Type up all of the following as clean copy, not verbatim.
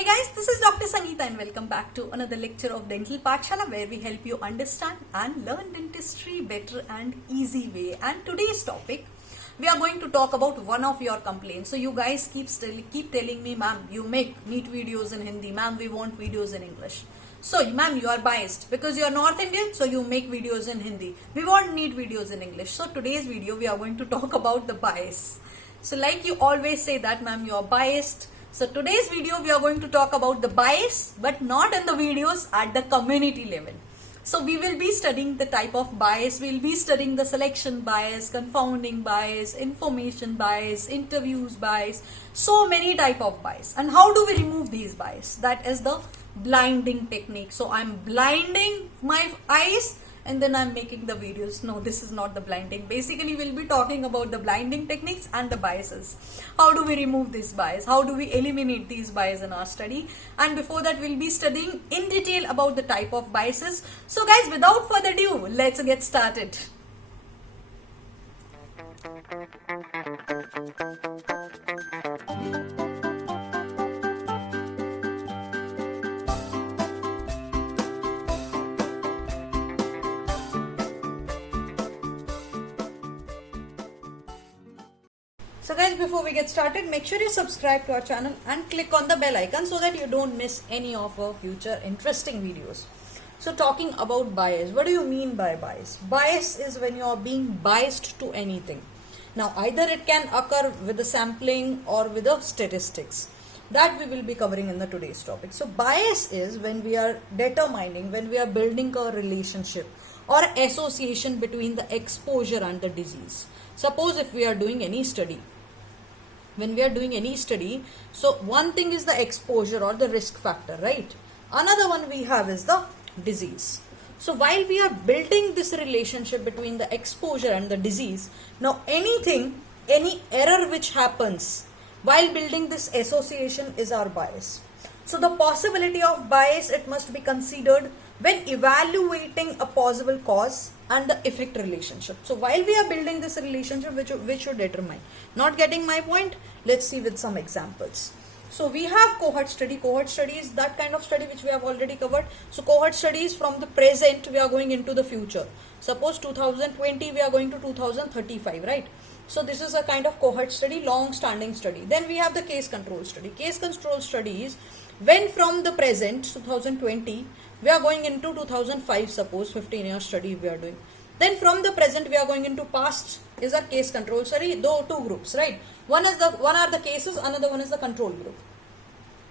Hey guys, this is Dr. Sangeeta and welcome back to another lecture of Dental Pathshala where we help you understand and learn dentistry better and easy way. And today's topic, we are going to talk about one of your complaints. So you guys keep telling me, ma'am, you make neat videos in Hindi, ma'am, we want videos in English. So ma'am, you are biased because you are North Indian, so you make videos in Hindi. We want neat videos in English. So today's video, we are going to talk about the bias. So like you always say that, ma'am, you are biased. So today's video we are going to talk about the bias, but not in the videos, at the community level. So we will be studying the type of bias, we will be studying the selection bias, confounding bias, information bias, interviews bias, so many type of bias. And how do we remove these bias? That is the blinding technique. So I'm blinding my eyes and then I'm making the videos. No, this is not the blinding. Basically, we'll be talking about the blinding techniques and the biases. How do we remove this bias? How do we eliminate these bias in our study? And before that, we'll be studying in detail about the type of biases. So guys, without further ado, let's get started. So guys, before we get started, make sure you subscribe to our channel and click on the bell icon so that you don't miss any of our future interesting videos. So talking about bias, what do you mean by bias? Bias is when you are being biased to anything. Now either it can occur with the sampling or with the statistics. That we will be covering in the today's topic. So bias is when we are determining, when we are building a relationship or association between the exposure and the disease. Suppose if we are doing any study, when we are doing any study, so one thing is the exposure or the risk factor, right? Another one we have is the disease. So while we are building this relationship between the exposure and the disease, now any error which happens while building this association is our bias. So the possibility of bias, it must be considered when evaluating a possible cause and the effect relationship. So while we are building this relationship, which should determine. Not getting my point? Let's see with some examples. So we have cohort study. Cohort study is that kind of study which we have already covered. So cohort study is from the present, we are going into the future. Suppose 2020, we are going to 2035, right? So this is a kind of cohort study, long-standing study. Then we have the case control study. Case control study is when from the present, 2020, we are going into 2005, suppose 15-year study we are doing. Then from the present we are going into past is a case control study, though two groups, right? One are the cases, another one is the control group.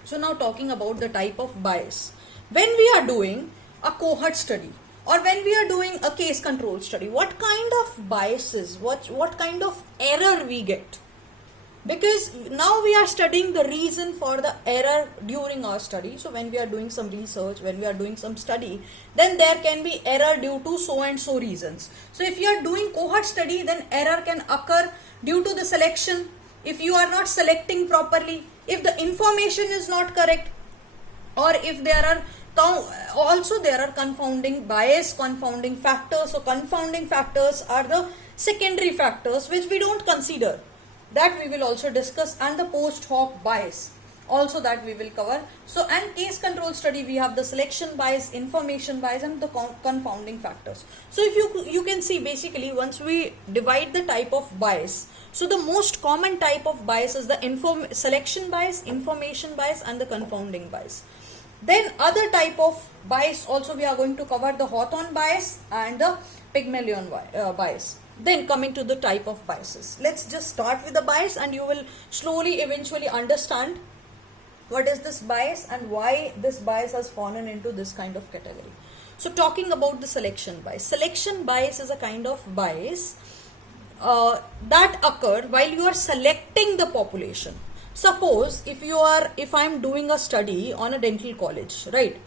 So now talking about the type of bias. When we are doing a cohort study or when we are doing a case control study, what kind of biases, what kind of error we get? Because now we are studying the reason for the error during our study. So when we are doing some research, when we are doing some study, then there can be error due to so and so reasons. So if you are doing cohort study, then error can occur due to the selection. If you are not selecting properly, if the information is not correct, or if there are also there are confounding bias, confounding factors. So confounding factors are the secondary factors which we don't consider. That we will also discuss, and the post hoc bias also that we will cover. So and case control study, we have the selection bias, information bias, and the confounding factors. So if you can see, basically once we divide the type of bias, so the most common type of bias is the selection bias, information bias, and the confounding bias. Then other type of bias also we are going to cover, the Hawthorne bias and the Pygmalion bias. Then coming to the type of biases. Let's just start with the bias and you will slowly eventually understand what is this bias and why this bias has fallen into this kind of category. So talking about the selection bias. Selection bias is a kind of bias that occurred while you are selecting the population. Suppose if I am doing a study on a dental college, right?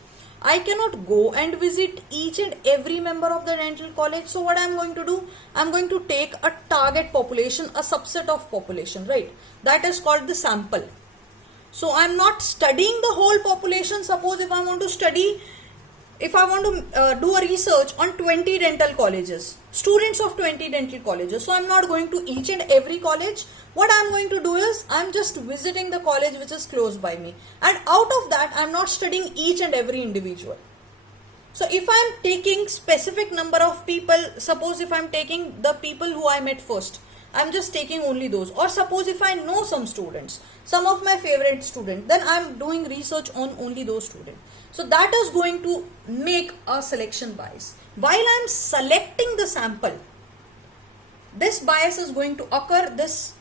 I cannot go and visit each and every member of the dental college. So what I am going to do? I am going to take a target population, a subset of population, right? That is called the sample. So I am not studying the whole population. Suppose if I want to study if I want to do a research on 20 dental colleges, students of 20 dental colleges, so I'm not going to each and every college. What I'm going to do is I'm just visiting the college which is close by me, and out of that I'm not studying each and every individual. So if I'm taking specific number of people, suppose if I'm taking the people who I met first, I'm just taking only those. Or suppose if I know some students, some of my favorite students, then I'm doing research on only those students. So that is going to make a selection bias. While I'm selecting the sample, this bias is going to occur, this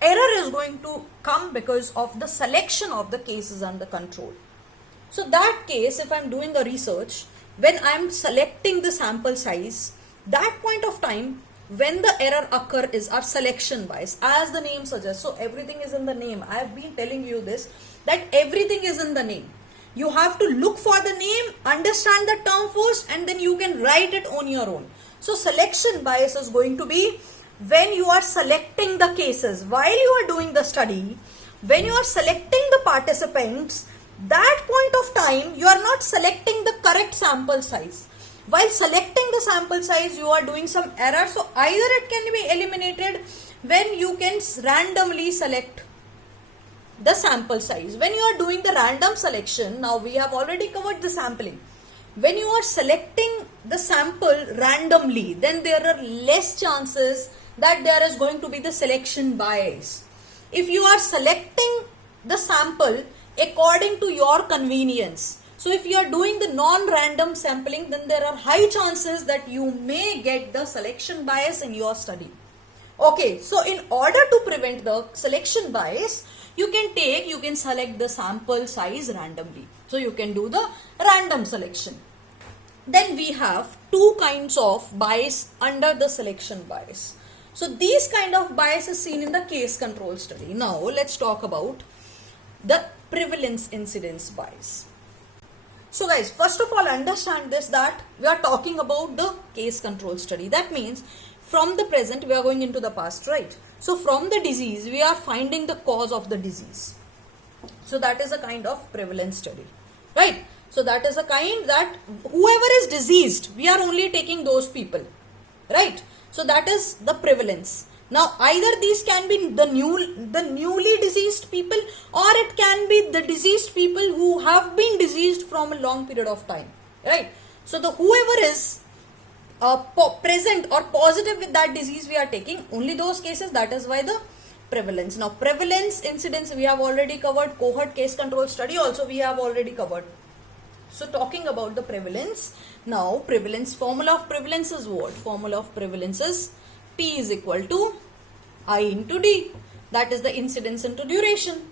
error is going to come because of the selection of the cases under control. So that case, if I'm doing a research, when I'm selecting the sample size, that point of time, when the error occur is our selection bias, as the name suggests. So everything is in the name. I have been telling you this, that everything is in the name. You have to look for the name, understand the term first, and then you can write it on your own. So selection bias is going to be when you are selecting the cases, while you are doing the study, when you are selecting the participants, that point of time you are not selecting the correct sample size. While selecting the sample size, you are doing some error. So either it can be eliminated when you can randomly select the sample size. When you are doing the random selection, now we have already covered the sampling. When you are selecting the sample randomly, then there are less chances that there is going to be the selection bias. If you are selecting the sample according to your convenience, so if you are doing the non-random sampling, then there are high chances that you may get the selection bias in your study. Okay, so in order to prevent the selection bias, you can select the sample size randomly. So you can do the random selection. Then we have two kinds of bias under the selection bias. So these kind of bias is seen in the case control study. Now let's talk about the prevalence incidence bias. So guys, first of all, understand this, that we are talking about the case control study. That means from the present we are going into the past, right? So from the disease we are finding the cause of the disease. So that is a kind of prevalence study, right? So that is a kind that whoever is diseased, we are only taking those people, right? So that is the prevalence. Now either these can be the newly diseased people, or it can be the diseased people who have been diseased from a long period of time, right? So the whoever is present or positive with that disease, we are taking only those cases. That is why the prevalence. Now prevalence incidence we have already covered. Cohort case control study also we have already covered. So talking about the prevalence, now prevalence, formula of prevalence is what? Formula of prevalence is P is equal to I into D. That is the incidence into duration.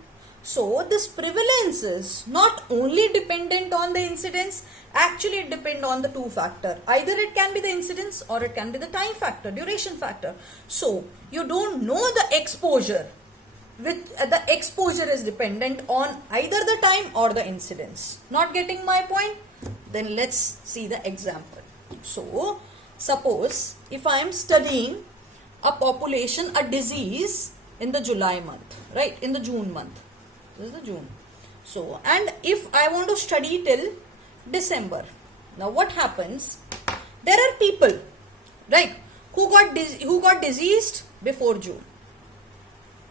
So this prevalence is not only dependent on the incidence, actually it depends on the two factor. Either it can be the incidence or it can be the time factor, duration factor. So you don't know the exposure. The exposure is dependent on either the time or the incidence. Not getting my point? Then let's see the example. So suppose if I am studying a population, a disease in the July month, right? In the June month. This is the June. So, and if I want to study till December. Now what happens? There are people, right, who got diseased before June,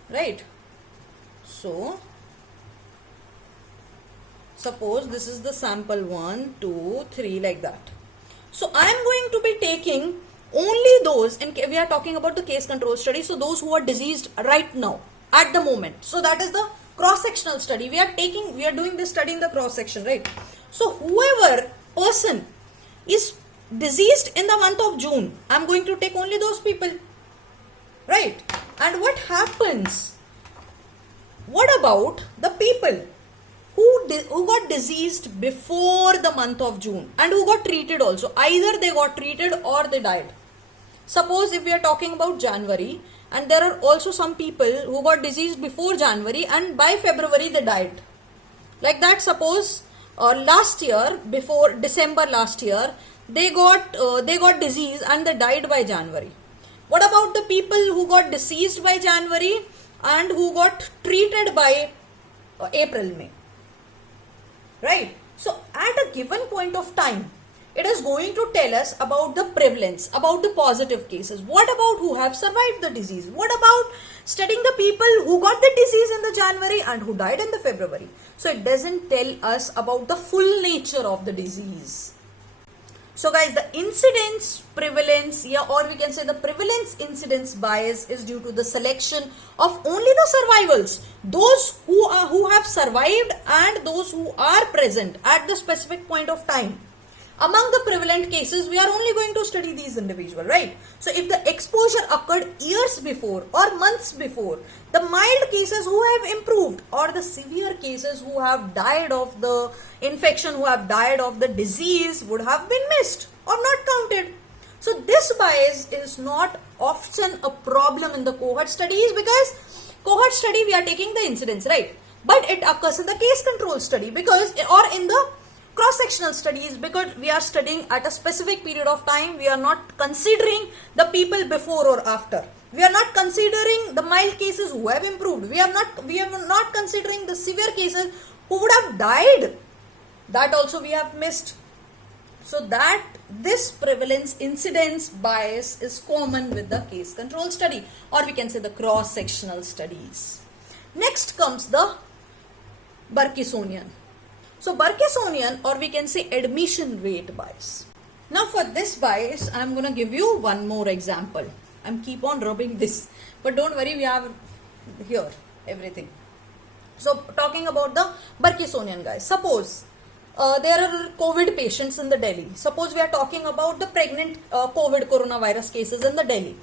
right? So suppose this is the sample 1, 2, 3 like that. So I am going to be taking only those, and we are talking about the case control study, so those who are diseased right now at the moment. So that is the cross-sectional study. We are doing this study in the cross-section, right? So whoever person is diseased in the month of June, I am going to take only those people, right? And what happens? What about the people who got diseased before the month of June and who got treated also? Either they got treated or they died. Suppose if we are talking about January, and there are also some people who got diseased before January and by February they died. Like that, suppose last year, before December last year, they got disease and they died by January. What about the people who got deceased by January and who got treated by April, May? Right? So at a given point of time, it is going to tell us about the prevalence, about the positive cases. What about who have survived the disease? What about studying the people who got the disease in the January and who died in the February? So it doesn't tell us about the full nature of the disease. So guys, the incidence prevalence, or we can say the prevalence incidence bias is due to the selection of only the survivals, those who have survived and those who are present at the specific point of time. Among the prevalent cases, we are only going to study these individuals, right? So if the exposure occurred years before or months before, the mild cases who have improved or the severe cases who have died of the infection, who have died of the disease would have been missed or not counted. So this bias is not often a problem in the cohort studies, because cohort study we are taking the incidence, right? But it occurs in the case control study or in the cross-sectional studies, because we are studying at a specific period of time. We are not considering the people before or after. We are not considering the mild cases who have improved. We are not considering the severe cases who would have died. That also we have missed. So that this prevalence incidence bias is common with the case control study, or we can say the cross-sectional studies. Next comes the berksonian. So berksonian, or we can say admission rate bias. Now for this bias, I'm going to give you one more example. I'm keep on rubbing this, but don't worry, we have here everything. So talking about the berksonian, guys. Suppose there are COVID patients in the Delhi. Suppose we are talking about the pregnant COVID coronavirus cases in the Delhi.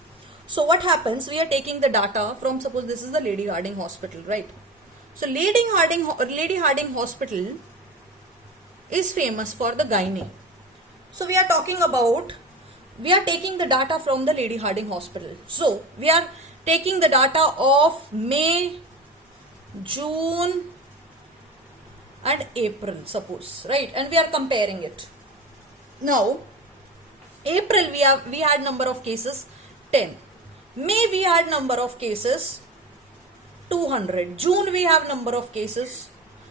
So what happens? We are taking the data from, suppose this is the Lady Harding Hospital, right? So Lady Harding Hospital is famous for the gynae. So we are taking the data from the Lady Harding Hospital. So we are taking the data of May, June and April, suppose, right? And we are comparing it. Now, April we had number of cases 10. May we had number of cases 200. June we have number of cases,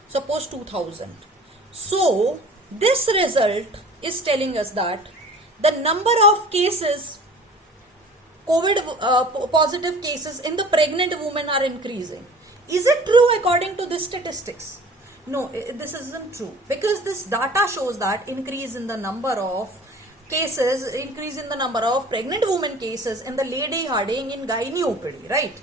suppose 2000. So this result is telling us that the number of cases, COVID positive cases in the pregnant women are increasing. Is it true according to this statistics? No, this isn't true, because this data shows that increase in the number of cases, increase in the number of pregnant women cases in the Lady Harding in gynae OPD, right?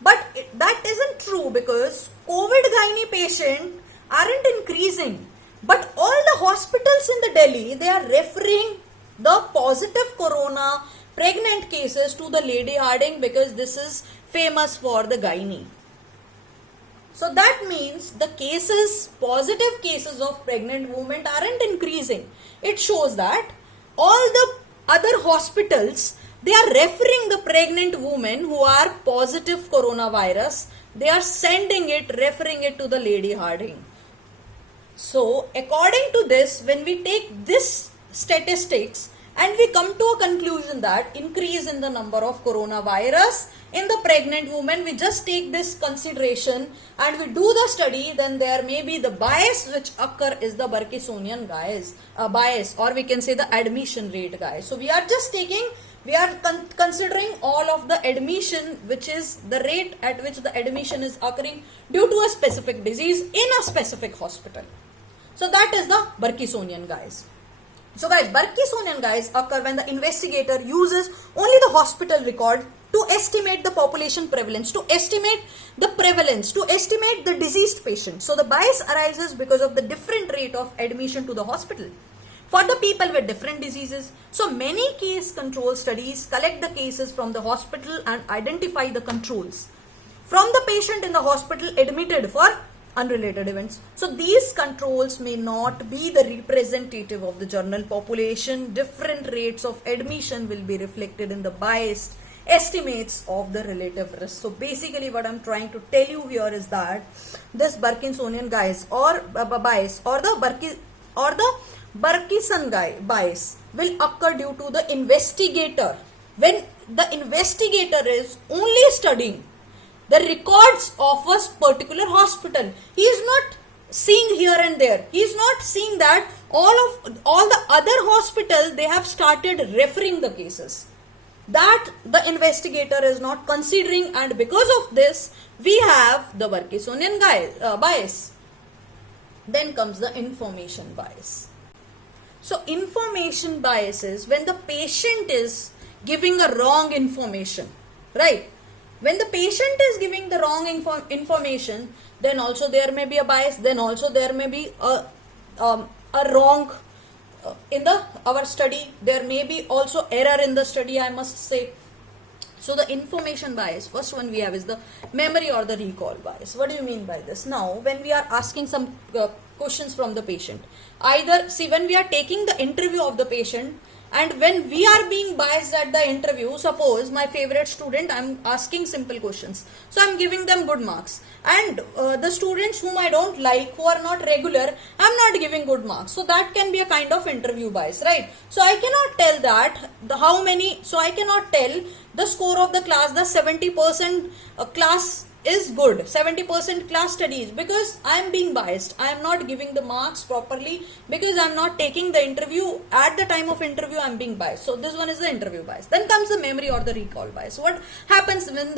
But that isn't true, because COVID gynae patient aren't increasing. But all the hospitals in the Delhi, they are referring the positive corona pregnant cases to the Lady Harding, because this is famous for the gynae. So that means the cases, positive cases of pregnant women aren't increasing. It shows that all the other hospitals, they are referring the pregnant women who are positive coronavirus, they are referring it to the Lady Harding. So according to this, when we take this statistics and we come to a conclusion that increase in the number of coronavirus in the pregnant women, we just take this consideration and we do the study, then there may be the bias which occur is the berksonian bias, or we can say the admission rate, guys. So we are just considering all of the admission, which is the rate at which the admission is occurring due to a specific disease in a specific hospital. So that is the berksonian, guys. So guys, berksonian, guys, occur when the investigator uses only the hospital record to estimate the population prevalence, to estimate the prevalence, to estimate the diseased patient. So the bias arises because of the different rate of admission to the hospital for the people with different diseases. So many case control studies collect the cases from the hospital and identify the controls from the patient in the hospital admitted for unrelated events. So these controls may not be the representative of the general population. Different rates of admission will be reflected in the biased estimates of the relative risk. So basically what I'm trying to tell you here is that this berksonian bias or the Berkson bias will occur due to the investigator. When the investigator is only studying the records of a particular hospital, he is not seeing here and there. He is not seeing that all the other hospital, they have started referring the cases. That the investigator is not considering, and because of this we have the berksonian bias. Then comes the information bias. So information bias is when the patient is giving a wrong information, right? When the patient is giving the wrong information, then also there may be a bias, then also there may be a wrong in our study, there may be also error in the study, I must say. So the information bias, first one we have is the memory or the recall bias. What do you mean by this? Now when we are asking some questions from the patient, either see when we are taking the interview of the patient, and when we are being biased at the interview, suppose my favorite student, I'm asking simple questions, so I'm giving them good marks, and the students whom I don't like, who are not regular, I'm not giving good marks. So that can be a kind of interview bias, right? So I cannot tell that I cannot tell the score of the class, the 70% class is good, 70% class studies, because I am being biased. I am not giving the marks properly because I am not taking the interview. At the time of interview I am being biased. So this one is the interview bias. Then comes the memory or the recall bias. What happens when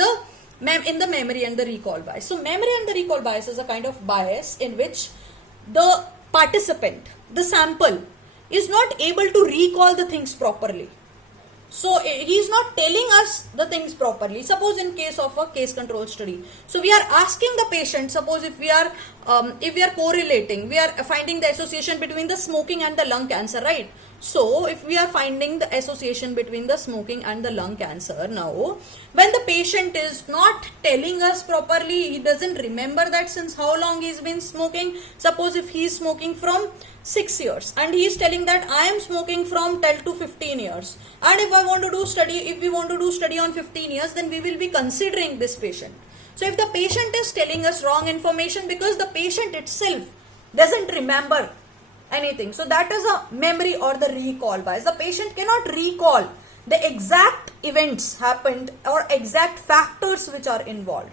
in the memory and the recall bias? So memory and the recall bias is a kind of bias in which the participant, the sample, is not able to recall the things properly. So he is not telling us the things properly. Suppose in case of a case control study, so we are asking the patient, suppose if we are correlating, we are finding the association between the smoking and the lung cancer, right? So if we are finding the association between the smoking and the lung cancer, now when the patient is not telling us properly, he doesn't remember that since how long he's been smoking. Suppose if he is smoking from 6 years and he is telling that I am smoking from 12 to 15 years, and if we want to do study on 15 years, then we will be considering this patient. So if the patient is telling us wrong information because the patient itself doesn't remember anything, so that is a memory or the recall bias. The patient cannot recall the exact events happened or exact factors which are involved.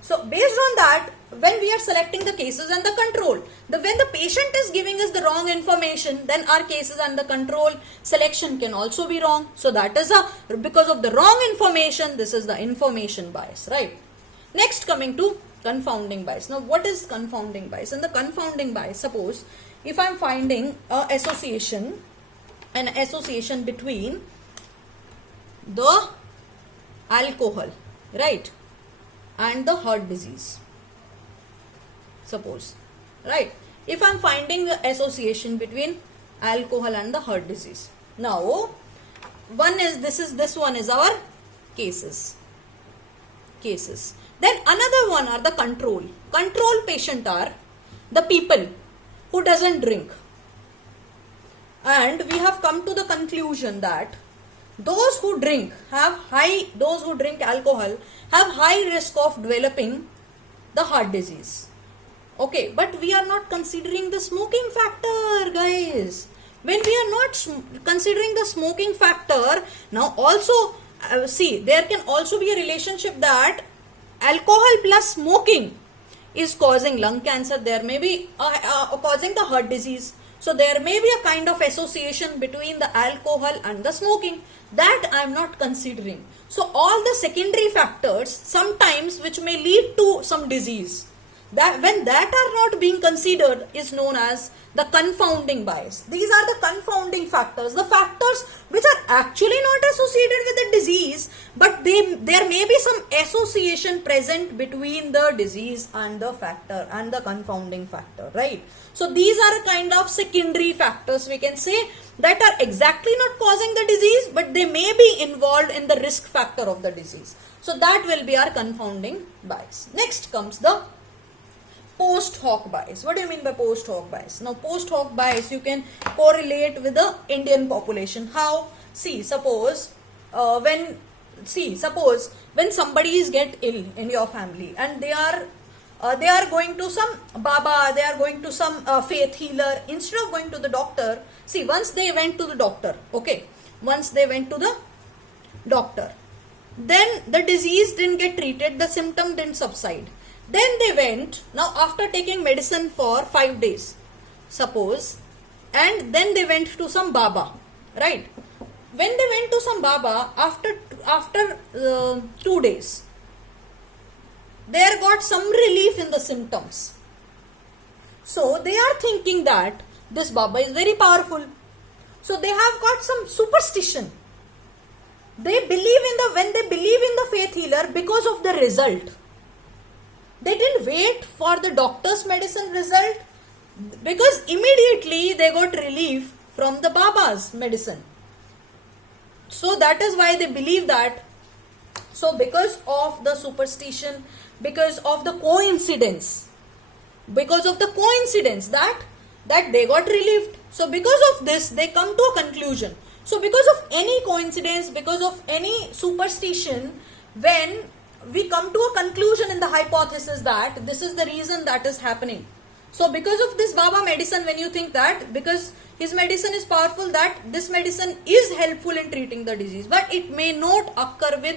So based on that, when we are selecting the cases and the control, when the patient is giving us the wrong information, then our cases and the control selection can also be wrong. So that is because of the wrong information, this is the information bias, right? Next, coming to confounding bias. Now what is confounding bias? In the confounding bias, suppose if I am finding an association between the alcohol, right, and the heart disease, suppose, right? If I am finding the association between alcohol and the heart disease, now this one is our cases. Then another one are the control patient are the people who doesn't drink, and we have come to the conclusion that those who drink alcohol have high risk of developing the heart disease. Okay, but we are not considering the smoking factor, guys. When we are not considering the smoking factor, now also see, there can also be a relationship that alcohol plus smoking is causing lung cancer. There may be causing the heart disease. So there may be a kind of association between the alcohol and the smoking that I am not considering. So all the secondary factors sometimes which may lead to some disease, that when that are not being considered is known as the confounding bias. These are the confounding factors, the factors which are actually not associated with the disease, but there may be some association present between the disease and the factor and the confounding factor, right? So these are a kind of secondary factors, we can say, that are exactly not causing the disease, but they may be involved in the risk factor of the disease. So that will be our confounding bias. Next comes the post hoc bias. What do you mean by post hoc bias? Now post hoc bias you can correlate with the Indian population. How? See, suppose when somebody is get ill in your family and they are going to some Baba, they are going to some faith healer instead of going to the doctor. See, once they went to the doctor, then the disease didn't get treated, the symptom didn't subside. Then they went, now after taking medicine for 5 days, suppose, and then they went to some Baba, right? When they went to some Baba, after 2 days, they got some relief in the symptoms. So they are thinking that this Baba is very powerful. So they have got some superstition. They believe when they believe in the faith healer because of the result. They didn't wait for the doctor's medicine result, because immediately they got relief from the Baba's medicine. So that is why they believe that. So because of the superstition, because of the coincidence that they got relieved. So because of this, they come to a conclusion. So because of any coincidence, because of any superstition, when we come to a conclusion in the hypothesis that this is the reason that is happening. So because of this Baba medicine, when you think that because his medicine is powerful, that this medicine is helpful in treating the disease, but it may not occur with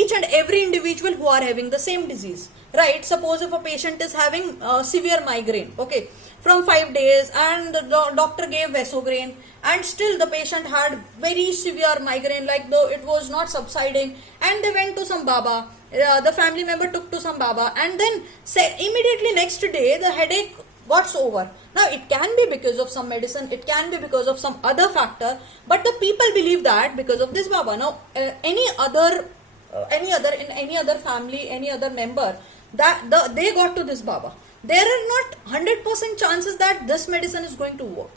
each and every individual who are having the same disease, right? Suppose if a patient is having severe migraine, okay, from 5 days, and the doctor gave Vasograin, and still the patient had very severe migraine, like though it was not subsiding, and they went to some Baba, the family member took to some Baba, and then said immediately next day the headache got over. Now it can be because of some medicine, it can be because of some other factor, but the people believe that because of this Baba. Now any other family, any other member, that they got to this Baba, there are not 100% chances that this medicine is going to work.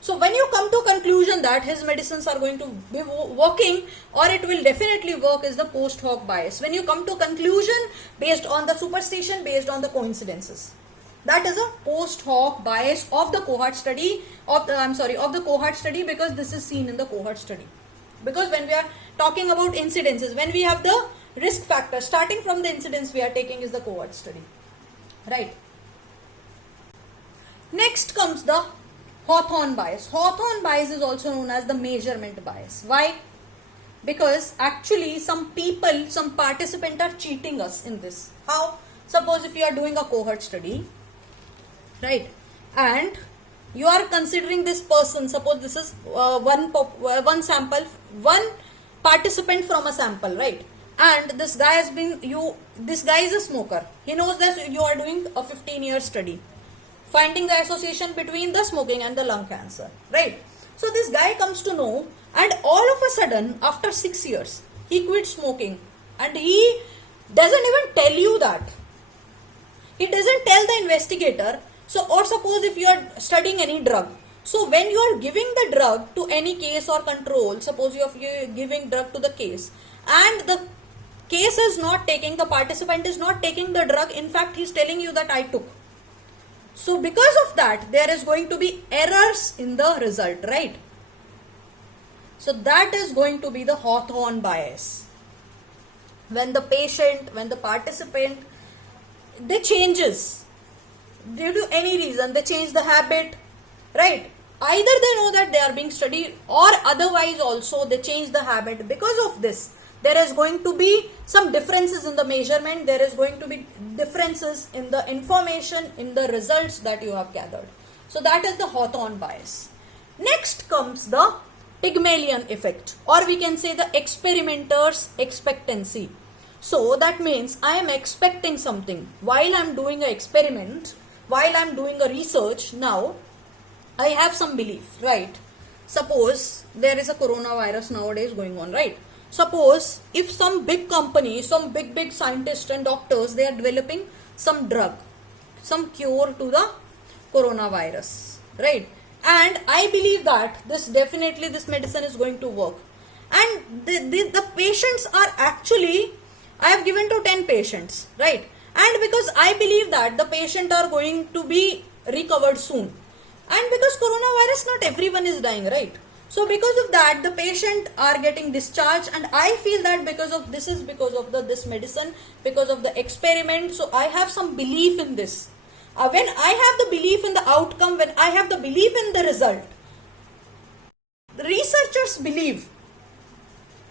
So when you come to a conclusion that his medicines are going to be working, or it will definitely work, is the post hoc bias. When you come to a conclusion based on the superstition, based on the coincidences, that is a post hoc bias of the cohort study, of the cohort study, because this is seen in the cohort study. Because when we are talking about incidences, when we have the risk factor, starting from the incidence we are taking is the cohort study, right? Next comes the Hawthorne bias. Hawthorne bias is also known as the measurement bias. Why? Because actually some participants are cheating us in this. How? Suppose if you are doing a cohort study, right, and you are considering this person, suppose this is one sample, one participant from a sample, right, and this guy is a smoker. He knows that you are doing a 15-year study, finding the association between the smoking and the lung cancer, right? So this guy comes to know, and all of a sudden after 6 years he quit smoking, and he doesn't even tell you that. He doesn't tell the investigator. So, or suppose if you are studying any drug, so when you are giving the drug to any case or control, suppose you are giving drug to the case, and the case is not taking, the participant is not taking the drug, in fact he is telling you that I took. So because of that, there is going to be errors in the result, right? So that is going to be the Hawthorne bias. When the participant, they changes due to any reason, they change the habit, right? Either they know that they are being studied, or otherwise also they change the habit. Because of this, there is going to be some differences in the measurement, there is going to be differences in the information, in the results that you have gathered. So that is the Hawthorne bias. Next comes the Pygmalion effect, or we can say the experimenter's expectancy. So that means I am expecting something while I am doing an experiment, while I am doing a research. Now I have some belief, right? Suppose there is a coronavirus nowadays going on, right? Suppose if some big company, some big scientists and doctors, they are developing some drug, some cure to the coronavirus, right? And I believe that this medicine is going to work. And the patients are actually, I have given to 10 patients, right? And because I believe that the patient are going to be recovered soon. And because coronavirus, not everyone is dying, right? So because of that, the patient are getting discharged, and I feel that because of this this medicine, because of the experiment. So I have some belief in this. When I have the belief in the outcome, when I have the belief in the result, the researchers believe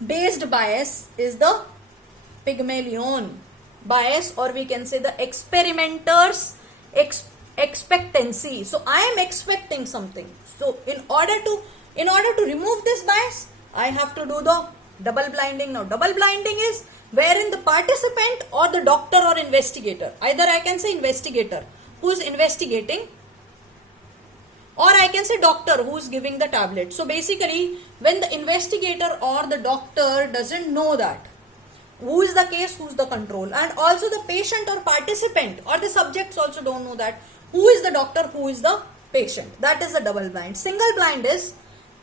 based bias is the Pygmalion bias, or we can say the experimenter's expectancy. So I am expecting something. So in order to remove this bias, I have to do the double blinding. Now double blinding is wherein the participant or the doctor or investigator, either I can say investigator who is investigating, or I can say doctor who is giving the tablet. So basically when the investigator or the doctor doesn't know that who is the case, who is the control, and also the patient or participant or the subjects also don't know that who is the doctor, who is the patient, that is the double blind. Single blind is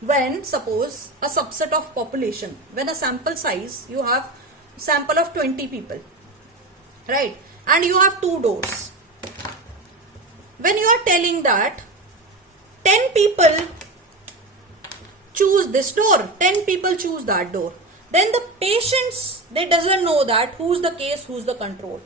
when, suppose a subset of population, when a sample size, you have sample of 20 people, right, and you have 2 doors. When you are telling that 10 people choose this door, 10 people choose that door, then the patients, they doesn't know that who's the case, who's the control,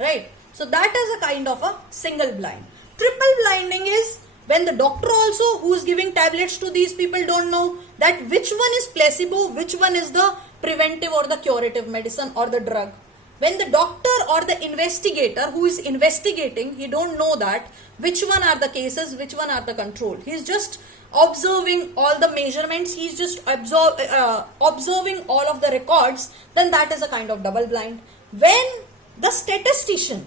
right? So that is a kind of a single blind. Triple blinding is when the doctor also who is giving tablets to these people don't know that which one is placebo, which one is the preventive or the curative medicine or the drug. When the doctor or the investigator who is investigating, he don't know that which one are the cases, which one are the control. He is just observing all the measurements, he is just observing all of the records, then that is a kind of double blind. When the statistician,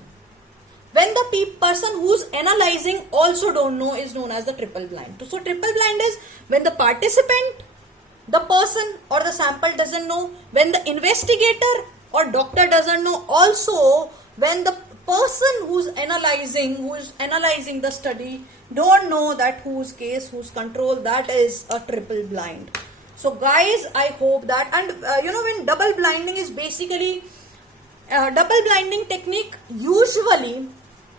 when the person who's analyzing also don't know, is known as the triple blind. So triple blind is when the participant, the person or the sample doesn't know, when the investigator or doctor doesn't know, also when the person who's analyzing the study don't know that whose case, whose control, that is a triple blind. So guys, I hope that, and when double blinding is basically double blinding technique usually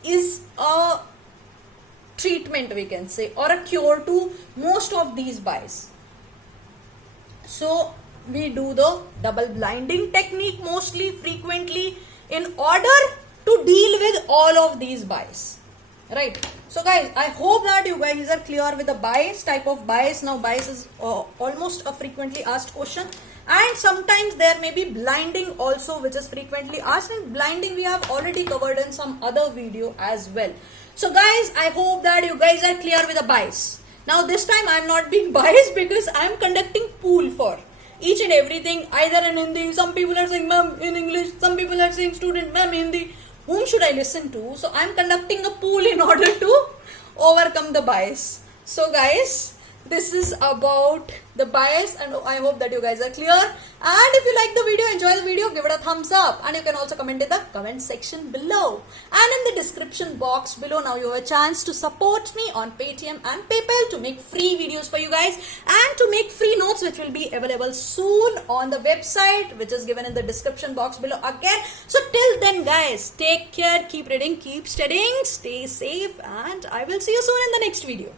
is a treatment, we can say, or a cure to most of these bias. So we do the double blinding technique mostly, frequently, in order to deal with all of these bias, right? So guys, I hope that you guys are clear with the bias, type of bias. Now bias is almost a frequently asked question, and sometimes there may be blinding also, which is frequently asked, and blinding we have already covered in some other video as well. So guys, I hope that you guys are clear with the bias. Now this time I am not being biased because I am conducting poll for each and everything, either in Hindi, some people are saying ma'am in English, some people are saying student ma'am Hindi, whom should I listen to? So I am conducting a poll in order to overcome the bias. So guys, this is about the bias, and I hope that you guys are clear. And if you like the video, enjoy the video, give it a thumbs up, and you can also comment in the comment section below. And in the description box below, now you have a chance to support me on Paytm and PayPal to make free videos for you guys, and to make free notes which will be available soon on the website, which is given in the description box below again. So till then guys, take care, keep reading, keep studying, stay safe, and I will see you soon in the next video.